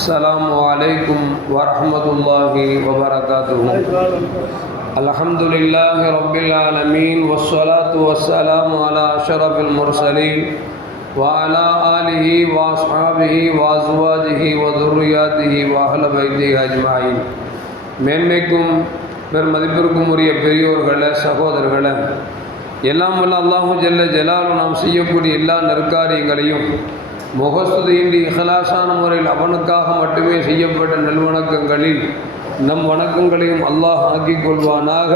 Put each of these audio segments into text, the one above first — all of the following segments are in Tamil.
السلام عليكم ورحمة الله وبركاته الحمد لله رب العالمين والصلاة والسلام على أشرف المرسلين وعلى آله وأصحابه وأزواجه وذرياته وأهل بيته أجمعين மேன்மைக்கும் பெருமதிப்பிற்கும் உரிய பெரியோர்களே சகோதரர்களே எல்லாம் வல்ல அல்லாஹு ஜல்ல ஜலாலும் நாம் செய்யக்கூடிய எல்லா நற்காரியங்களையும் முகஸ்துதியின்றி இஹலாசான முறையில் அவனுக்காக மட்டுமே செய்யப்பட்ட நல்வணக்கங்களில் நம் வணக்கங்களையும் அல்லாஹ் ஆக்கிக் கொள்வானாக.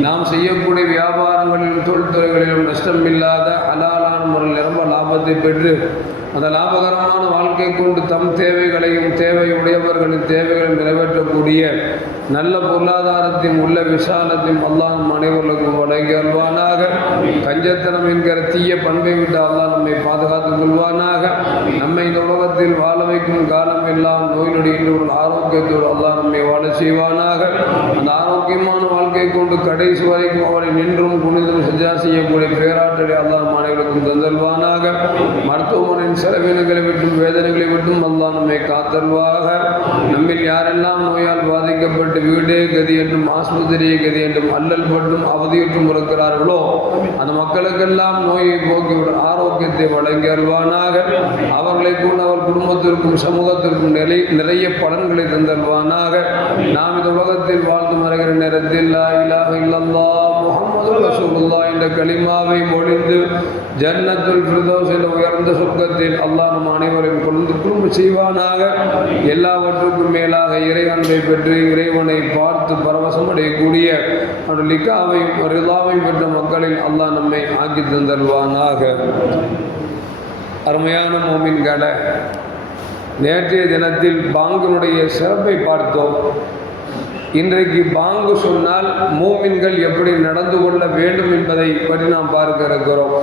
நாம் செய்யக்கூடிய வியாபாரங்களிலும் தொழில்துறைகளிலும் நஷ்டமில்லாத அலாலான முறையில் நிரம்ப லாபத்தை பெற்று அந்த லாபகரமான வாழ்க்கை கொண்டு தம் தேவைகளையும் தேவையுடையவர்களின் தேவைகளையும் நிறைவேற்றக்கூடிய நல்ல பொருளாதாரத்தையும் உள்ள விசாலத்தையும் அல்லாஹ் நம் அனைவர்களுக்கும் வழங்கி அல்வானாக கஞ்சத்தனம் என்கிற தீய பண்பை விட்டு அல்லாஹ் நம்மை பாதுகாத்துக் கொள்வானாக. நம்மை இந்த உலகத்தில் வாழ வைக்கும் காலம் எல்லாம் நோய் நொடியில் ஒரு ஆரோக்கியத்தோடு அல்லாஹ் நம்மை வாழ செய்வானாக. அந்த ஆரோக்கியமான வாழ்க்கை கொண்டு கடைசி வரைக்கும் அவரை நின்றும் புனிதம் சஜா செய்யக்கூடிய பேராற்றலை அல்லாஹ் நம் அனைவருக்கும் தந்தல்வானாக மருத்துவமனையின் செலவினங்களை விட்டும் வேதனைகளை விட்டும் அல்லா நம்மை காத்தல்வாக நம்மில் யாரெல்லாம் நோயால் பாதிக்கப்பட்டு வீடே கதி என்றும் ஆஸ்பத்திரியே கதி என்றும் அல்லல் பட்டும் அவதியுற்றும் இருக்கிறார்களோ அந்த மக்களுக்கெல்லாம் நோயை போக்கிவிடும் ஆரோக்கியத்தை வழங்கி அல்வானாக அவர்களை கூட அவர் குடும்பத்திற்கும் சமூகத்திற்கும் நிலை நிறைய பலன்களை தந்தல்வானாக நாம் இந்த உலகத்தில் வாழ்ந்து மறைகிற நேரத்தில் இல்லா இலாஹ முகமது ரசூலுல்லா என்ற கலிமாவை மொழிந்து ஜன்னத்துல் ஃபிர்தௌஸ் உயர்ந்த சொர்க்கத்தில் அல்லாஹ் நம் அனைவரையும் கொண்டு குடும்ப செய்வானாக. எல்லாவற்றுக்கும் மேலாக இறை அன்பை பெற்று இறைவனை பார்த்து பரவசம் அடையக்கூடிய லிக்காவையும் ரிதாவையும் பெற்ற மக்களில் அல்லாஹ் நம்மை ஆக்கி தந்தருவானாக. அருமையான மோமின் கடை நேற்றைய தினத்தில் பாங்கினுடைய சிறப்பை பார்த்தோம். இன்றைக்கு பாங்கு சொன்னால் மூமின்கள் எப்படி நடந்து கொள்ள வேண்டும் என்பதை பற்றி நாம் பார்க்க இருக்கிறோம்.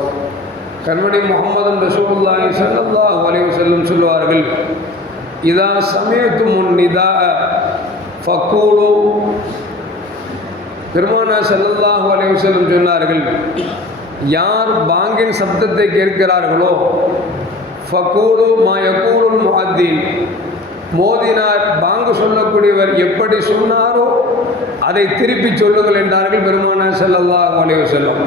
கண்மணி முகமது ரசூலுல்லாஹி ஸல்லல்லாஹு அலைஹி வஸல்லம் சொல்வார்கள் இதா சமயத்து முன் நிதா ஃபக்கூலு பெருமானா ஸல்லல்லாஹு அலைஹி வஸல்லம் சொன்னார்கள் யார் பாங்கின் சப்தத்தை கேட்கிறார்களோ ஃபக்கூலு மா யக்கூலுல் முஅத்தீன் மோதினார் பாங்கு சொல்லக்கூடியவர் எப்படி சொன்னாரோ அதை திருப்பி சொல்லுங்கள் என்றார்கள் பெருமானார் செல்லல்லா அலைஹி வஸல்லம்.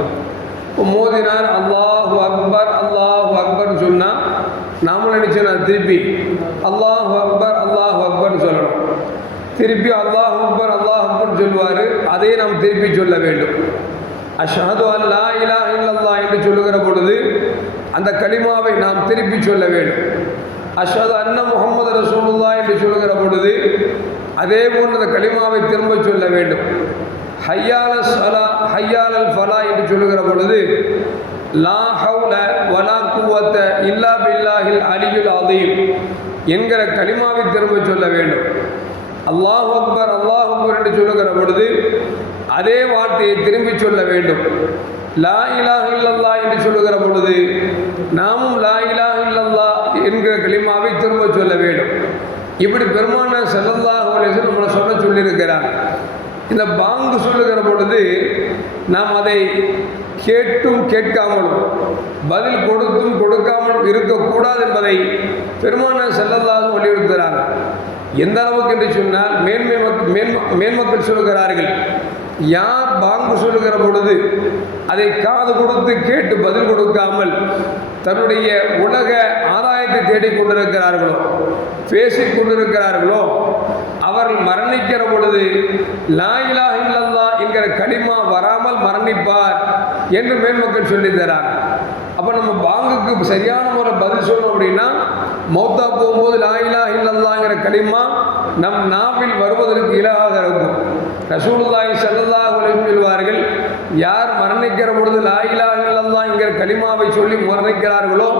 மோதினார் அல்லாஹு அக்பர் அல்லாஹு அக்பர்னு சொன்னால் நாமளும் நினச்சோம் அது திருப்பி அல்லாஹு அக்பர் அல்லாஹு அக்பர்னு சொல்லணும். திருப்பி அல்லாஹ் அக்பர் அல்லாஹ் அக்பர் சொல்வார் அதை நாம் திருப்பி சொல்ல வேண்டும். அஷாது அல்லா இலா இல்லல்லா என்று சொல்லுகிற பொழுது அந்த கலிமாவை நாம் திருப்பி சொல்ல வேண்டும். அஷ்ஹது அன்ன முகமது ரசூலுல்லா என்று சொல்லுகிற பொழுது அதே போன்று அந்த கலிமாவை திரும்ப சொல்ல வேண்டும். ஹையால சலா ஹையால் அல் ஃபலா என்று சொல்லுகிற பொழுது லா ஹவுல வலா குவத்த இல்லா பில்லாஹில் அலியுல் அதீம் என்கிற கலிமாவை திரும்ப சொல்ல வேண்டும். அல்லாஹ் அக்பர் அல்லாஹ் அக்பர் என்று சொல்லுகிற பொழுது அதே வார்த்தையை திரும்பி சொல்ல வேண்டும். லா இலாஹ இல்லல்லா என்று சொல்லுகிற பொழுது நாமும் லா இலா என்கிற கலிமாவை திரும்ப சொல்ல வேண்டும். இப்படி பெருமான செல்லல்லாஹ் நம்மளை சொல்ல சொல்லியிருக்கிறார். இந்த பாங்கு சொல்லுகிற பொழுது நாம் அதை கேட்டும் கேட்காமலும் பதில் கொடுத்தும் கொடுக்காமலும் இருக்கக்கூடாது என்பதை பெருமான செல்லல்லாஹும் வலியுறுத்துகிறார். எந்த அளவுக்கு என்று சொன்னால் மேன்மை மக் மேன்மக்கள் சொல்லுகிறார்கள். யார் பாங்கு சொல்லுகிற பொழுது அதை காது கொடுத்து கேட்டு பதில் கொடுக்காமல் தன்னுடைய உலக ஆதாயத்தை தேடிக் கொண்டிருக்கிறார்களோ பேசிக் கொண்டிருக்கிறார்களோ அவர்கள் மரணிக்கிற பொழுது லாயிலா இல்லல்லா என்கிற களிமா வராமல் மரணிப்பார் என்று மேன்மக்கள் சொல்லித்தரார் அப்போ நம்ம பாங்குக்கு சரியான முறை பதில் சொல்லணும் அப்படின்னா மௌத்தா போகும்போது லாயிலா இல்லல்லாங்கிற களிமா நம் நாவில் வருவதற்கு இலவாக இருக்கும். ரசூலுல்லாஹி ஸல்லல்லாஹு அலைஹி சொல்வார்கள் யார் மரணிக்கிற பொழுது லாயிலா இல்லல்லா என்கிற கலிமாவை சொல்லி மரணிக்கிறார்களோ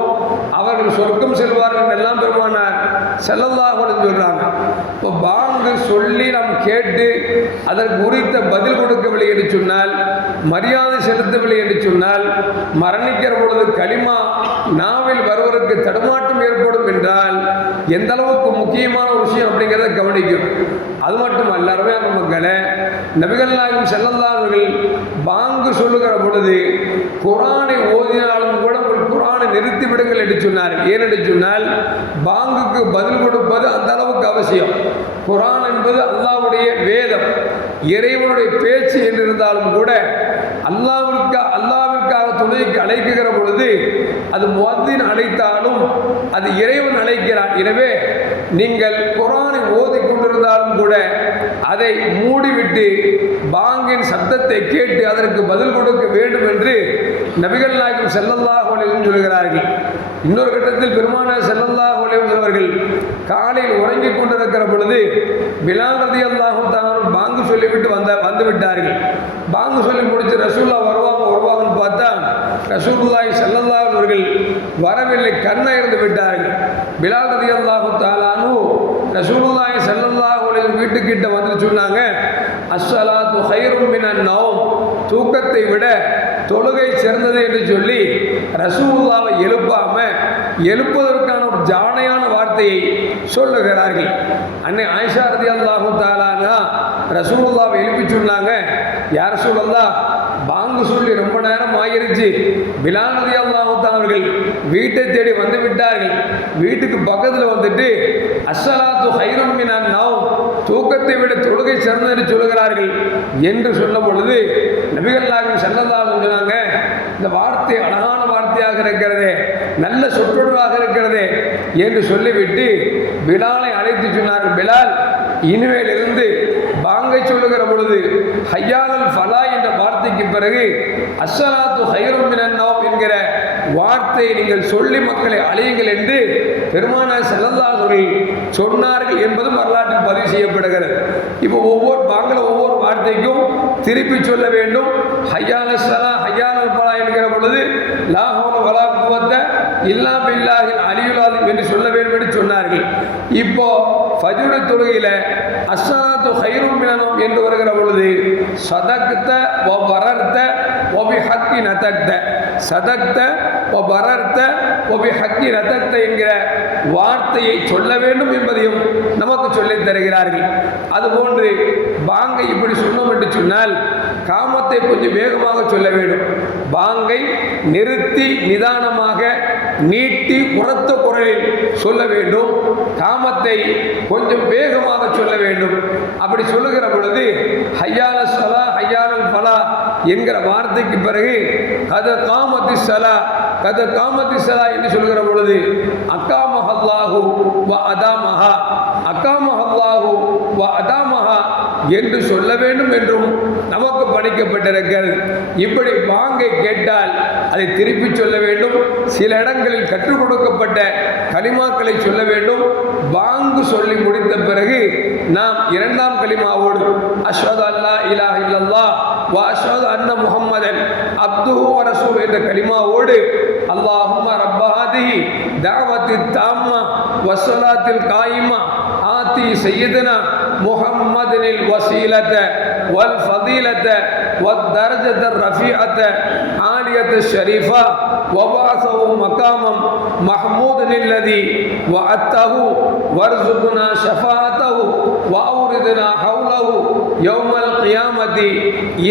அவர்கள் சொர்க்கம் செல்வார்கள் எல்லாம் பெருமானார். செல்லல்லா சொல்கிறாங்க இப்போ பாங்கு சொல்லி நாம் கேட்டு அதற்கு உரித்த பதில் கொடுக்கவில்லை என்று சொன்னால் மரியாதை செலுத்தவில்லை என்று சொன்னால் மரணிக்கிற பொழுது களிமா நாவில் வருவதற்கு தடுமாற்றம் ஏற்படும் என்றால் எந்த அளவுக்கு முக்கியமான ஒரு விஷயம் அப்படிங்கிறத கவனிக்கும் அது மட்டும் எல்லாருமே மக்களே நபிகள் நாயகம் செல்லல்லாதவர்கள் பாங்கு சொல்லுகிற பொழுது குரானை ஓதினாலும் கூட உங்கள் குரானை நிறுத்தி விடுங்கள் என்று சொன்னார் ஏன் என்று சொன்னால் பாங்குக்கு பதில் கொடுப்பது அந்த அளவுக்கு அவசியம். குரானை என்பது அல்லாஹ்வுடைய வேதம். இறைவனுடைய பேச்சு என்று இருந்தாலும் கூட அல்லாவிற்கு அல்லாவிற்காக துணைக்கு அழைக்குகிற பொழுது அது முவத்தின் அழைத்தாலும் அது இறைவன் அழைக்கிறான். எனவே நீங்கள் குரானை ஓதி கொண்டிருந்தாலும் கூட அதை மூடிவிட்டு பாங்கின் சத்தத்தை கேட்டு அதற்கு பதில் கொடுக்க வேண்டும் என்று நபிகள் நாயகம் செல்லல்லாஹ் சொல்கிறார்கள். இன்னொரு கட்டத்தில் பெருமான செல்லல்லாஹ் அவர்கள் காலையில் உறங்கிக் கொண்டிருக்கிற பொழுது பிலால் ரதி தான் பாங்கு சொல்லிவிட்டு வந்த வந்து விட்டார்கள். பாங்கு சொல்லி முடிச்சு ரசூல்லா வருவாங்க வருவாங்கன்னு பார்த்தா ரசூல்லாய் ஸல்லல்லாஹு அவர்கள் வரவில்லை கண்ணை இருந்து விட்டார்கள். பிலால் ரதி அல்லாஹு தாலானு ரசூலுல்லாய் செல்லல்லாஹுலின் வீட்டுக்கிட்ட வந்து சொன்னாங்க அஸ்ஸலா துஹைரும் மினன் நௌம் தூக்கத்தை விட தொழுகை சிறந்தது என்று சொல்லி ரசூலுல்லாவை எழுப்பாம எழுப்பதற்கான ஒரு ஜானையான வார்த்தையை சொல்லுகிறார்கள். அன்னை ஆயிஷா ரதி அல்லாஹு தாலானா ரசூலுல்லாவை எழுப்பி சொன்னாங்க யார் சூழல்லா பாங்கு சொல்லி ரொம்ப நேரம் ஆகிருச்சு பிலால் ரதி அவர்கள் வீட்டை தேடி வந்து விட்டார்கள். வீட்டுக்கு பக்கத்தில் வந்துட்டு அஸ்ஸலாத்து ஹைரும் மினன் நௌம். தூக்கத்தை விட தொழுகை சிறந்தது என்று சொல்கிறார்கள் என்று சொன்ன பொழுது நபிகள் நாயகம் செல்லதாலும் சொன்னாங்க இந்த வார்த்தை அழகான வார்த்தையாக இருக்கிறதே நல்ல சொற்றொடராக இருக்கிறதே என்று சொல்லிவிட்டு பிலாலை அழைத்து சொன்னார்கள். பிலால் இனிமேலிருந்து பாங்கை சொல்லுகிற பொழுது ஹையாலல் ஃபலா என்ற வார்த்தைக்கு பிறகு அஸ்ஸலாத்து ஹைரும் என்கிற வார்த்தையை நீங்கள் சொல்லி மக்களை அழியுங்கள் என்று பெருமானார் செல்லல்லாஹர்கள் சொன்னார்கள் என்பதும் வரலாற்றில் பதிவு செய்யப்படுகிறது. இப்போ ஒவ்வொரு பாங்கில் ஒவ்வொரு வார்த்தைக்கும் திருப்பி சொல்ல வேண்டும். ஹையான சலா ஹையான பலா என்கிற பொழுது லாஹோன வலா குவத்த இல்லா பில்லாஹின் அழியுலாதும் என்று சொல்ல வேண்டும் என்று சொன்னார்கள். இப்போ ஃபஜ்ரு தொழுகையில் அஸ்ஸலாத்து ஹைரும் மினனும் என்று வருகிற பொழுது சதக்கத்தை வரத்தை ஒபி ஹக்கி நதக்த சதக்த ஒ வரர்த்த ஒபி ஹக்கி நதக்த என்கிற வார்த்தையை சொல்ல வேண்டும் என்பதையும் நமக்கு சொல்லித் தருகிறார்கள். அதுபோன்று பாங்கை இப்படி சொன்னோம் என்று சொன்னால் காமத்தை கொஞ்சம் வேகமாக சொல்ல வேண்டும். பாங்கை நிறுத்தி நிதானமாக நீட்டி உரத்த குரலில் சொல்ல வேண்டும். காமத்தை கொஞ்சம் வேகமாக சொல்ல வேண்டும். அப்படி சொல்லுகிற பொழுது ஹையால சலா ஹையானல் பலா என்கிற வார்த்தைக்கு பிறகு கத காமதி சலா கத காமதி சலா என்று சொல்கிற பொழுது அக்கா மஹல்லாஹு வ அதாமஹா அக்காமஹல்லாஹு வ அதாமஹா என்று சொல்ல வேண்டும் என்றும் நமக்கு படிக்கப்பட்டிருக்கிறது. இப்படி பாங்கை கேட்டால் அதை திருப்பி சொல்ல வேண்டும். சில இடங்களில் கற்றுக் கொடுக்கப்பட்ட கலிமாக்களை சொல்ல வேண்டும். பாங்கு சொல்லி முடித்த பிறகு நாம் இரண்டாம் கலிமாவோடு அஸ்வத் அல்லா இலாஹ இல்லல்லா வா அஸ்வத் அன்ன முஹம்மதன் அப்துஹு வ ரசூல் என்ற கலிமாவோடு அல்லாஹும்ம ரப்பஹாதிஹி தாவத்தி தாம்மா வஸ்ஸலாத்தில் காயிமா ஆத்தி சையதுனா முஹம்மதினில் வசீலத்த வல் ஃபதீலத்த والدرجة الرفيعة عالية الشريفة وبعثه مقاما محمود الذي وعدته وارزقنا شفاعته وأوردنا حوله يوم கியாமதி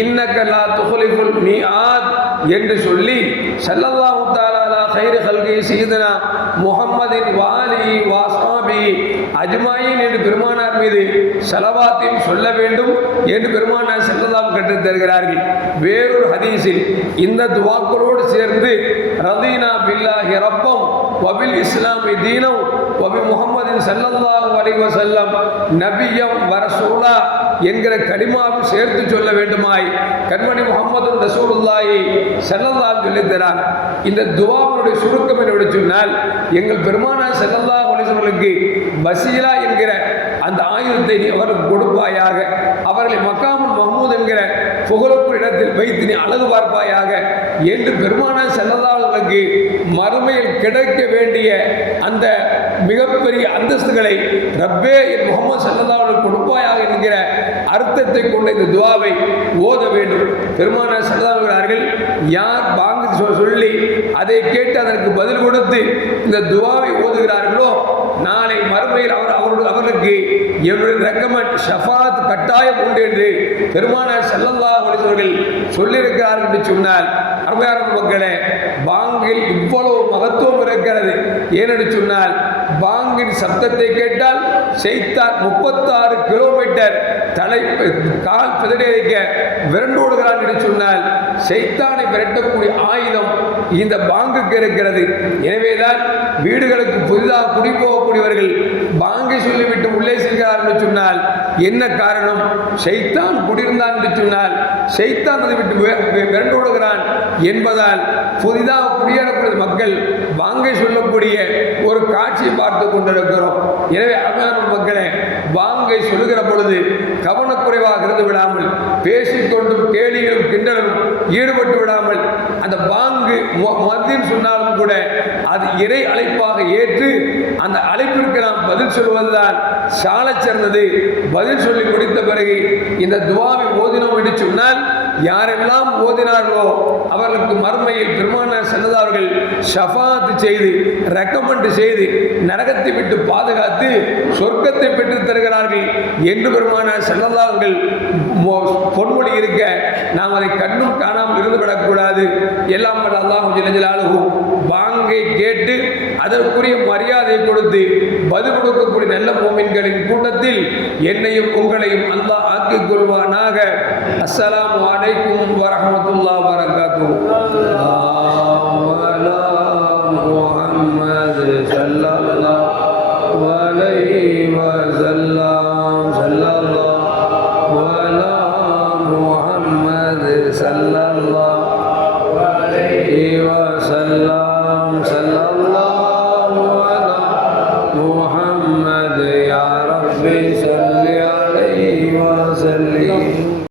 இன்னக்கல்லா துஹலிஃபுல் மிஆத் என்று சொல்லி சல்லல்லாஹு தாலா ஹைரு ஹல்கி சீதனா முஹம்மதின் வாலி வாஸ்மா வாசாபி அஜ்மாயின் என்று பெருமானார் மீது செலவாத்தையும் சொல்ல வேண்டும் என்று பெருமானார் செல்லதாம் கற்றுத் தருகிறார்கள். வேறொரு ஹதீஸில் இந்த துவாக்களோடு சேர்ந்து ரதீனா பில்லாஹி ரப்பம் வபில் இஸ்லாமி தீனம் வபி முகமதின் சல்லல்லாஹு வரைவ செல்லம் நபியம் வரசூலா என்கிற கடிமாவும் சேர்த்து சொல்ல வேண்டுமாய். கண்மணி முகமது ரசூலுல்லாயி ஸல்லல்லாஹு சொல்லித்தரான் இந்த துவாவுடைய சுருக்கம் என்று சொன்னால் எங்கள் பெருமானார் செல்லல்லாஹ் அவர்களுக்கு பசீலா என்கிற அந்த ஆயுதத்தை நீ அவர்களுக்கு கொடுப்பாயாக. அவர்களை மக்காமுன் மஹமூத் என்கிற புகழப்பு இடத்தில் வைத்து நீ அழகு பார்ப்பாயாக. என்று பெருமான செல்லதாளர்களுக்கு மறுமையில் கிடைக்க வேண்டிய அந்த மிகப்பெரிய அந்தஸ்துகளை ரப்பே என் முகமது செல்லதாளர்களுக்கு கொடுப்பாயாக என்கிற அர்த்தத்தை கொண்ட இந்த துவாவை ஓத வேண்டும். பெருமான செல்லதாளர்கள் யார் பாங்கு சொல்லி அதை கேட்டு அதற்கு பதில் கொடுத்து இந்த துவாவை ஓதுகிறார்களோ நாளை மறுமையில் அவர் அவருடைய அவர்களுக்கு என்னுடைய ரெக்கமெண்ட் ஷஃபாத் கட்டாயம் உண்டு என்று பெருமானார் செல்லல்லா அவர்கள் சொல்லியிருக்கிறார் என்று சொன்னால் அருமையான மக்களே பாங்கில் இவ்வளவு மகத்துவம் இருக்கிறது. ஏனென்று சொன்னால் பாங்கின் சப்தத்தை கேட்டால் செய்தார் முப்பத்தாறு கிலோமீட்டர் தலை கால் பிதறிக்க விரண்டோடுகிறான் என்று சொன்னால் செய்தானை விரட்டக்கூடிய ஆயுதம் இந்த பாங்குக்கு இருக்கிறது. எனவேதான் வீடுகளுக்கு புதிதாக குடி போகக்கூடியவர்கள் பாங்கை சொல்லிவிட்டு உள்ளே செல்கிறார் என்று சொன்னால் என்ன காரணம்? செய்தான் குடியிருந்தான் என்று சொன்னால் செய்தான் அதை விட்டு விரண்டோடுகிறான் என்பதால் புதிதாக குடியேறக்கூடிய மக்கள் வாங்கை சொல்லக்கூடிய ஒரு காட்சி பார்த்து கொண்டிருக்கிறோம் எனவே அருமையான மக்களே வாங்கை சொல்லுகிற பொழுது கவனக்குறைவாக இருந்து விடாமல் பேசிக்கொண்டும் கேலிகளும் கிண்டலும் ஈடுபட்டு விடாமல் அந்த பாங்கு மத்தின்னு சொன்னாலும் கூட அது இறை அழைப்பாக ஏற்று அந்த அழைப்பிற்கு நாம் பதில் சொல்வதுதான் சாலை சிறந்தது. பதில் சொல்லி முடித்த பிறகு இந்த துவாவை ஓதினோம் என்று சொன்னால் யாரெல்லாம் ஓதினார்களோ அவர்களுக்கு மறுமையில் பெருமானார் சென்னதார்கள் ஷஃபாத்து செய்து ரெக்கமெண்ட் செய்து நரகத்தை விட்டு பாதுகாத்து சொர்க்கத்தை பெற்று தருகிறார்கள் என்று பெருமானார் செல்லதார்கள் பொன்மொழி இருக்க நாம் அதை கண்ணும் காணாமல் இருந்து விடக்கூடாது. எல்லாம் வல்ல அல்லாஹ் ஜிலஜலாலுகும் வாங்கை கேட்டு அதற்குரிய மரியாதை கொடுத்து பதில் கொடுக்கக்கூடிய நல்ல மோமின்களின் கூட்டத்தில் என்னையும் உங்களையும் அல்லாஹ் ஆக்கிக் கொள்வானாக அஸ்லாம் வலைக்கும் வரமத்துல்லா வரகாத்து முகமது சல்லா வலை வசல்லா